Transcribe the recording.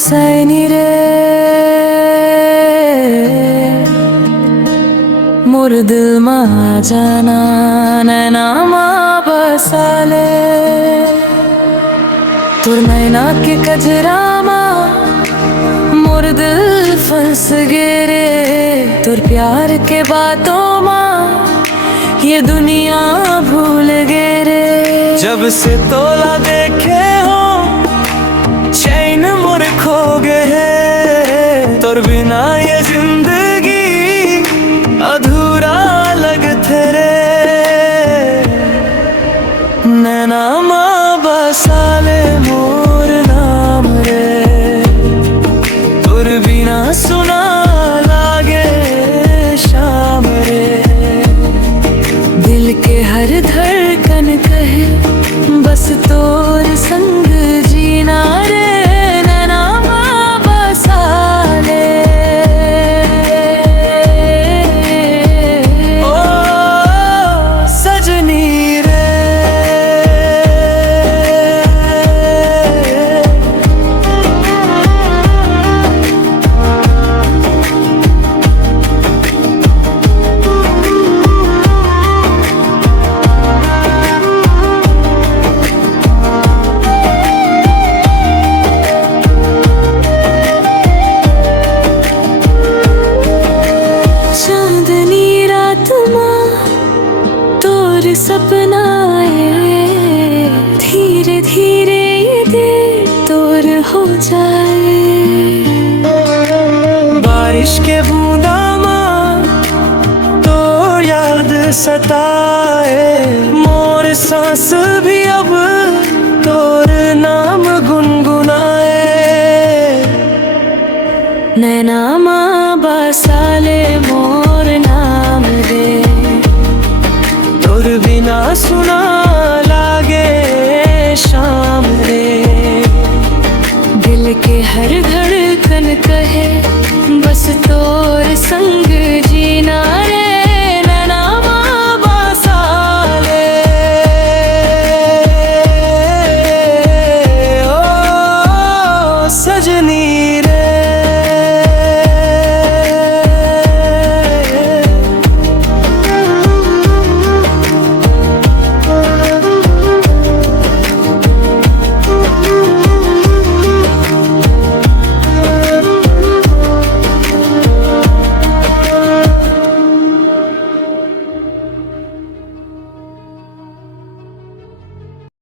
हुसैनी रे मोर दिल मा जाना नैना मा बसाले तोर नैना के कजरा मा मोर दिल फंस गे रे तोर प्यार के बातों मा ये दुनिया भूल गे रे। जब से तोला देखे हो चैन मोर खो गए तोर बिना ये जिंदगी अधूरा लगते रे। नैना मा बसाले मोर नाम रे तोर बिना सुना लागे शाम रे। दिल के हर धड़कन कहे बस तोर संग जीना रे। नैना मा बसाले ओ सजनी रे। सपना धीरे धीरे ये दिल तोर हो जाए। बारिश के बूंदा माँ तो याद सताए मोर सांस भी अब तोर नाम गुनगुनाए। नैना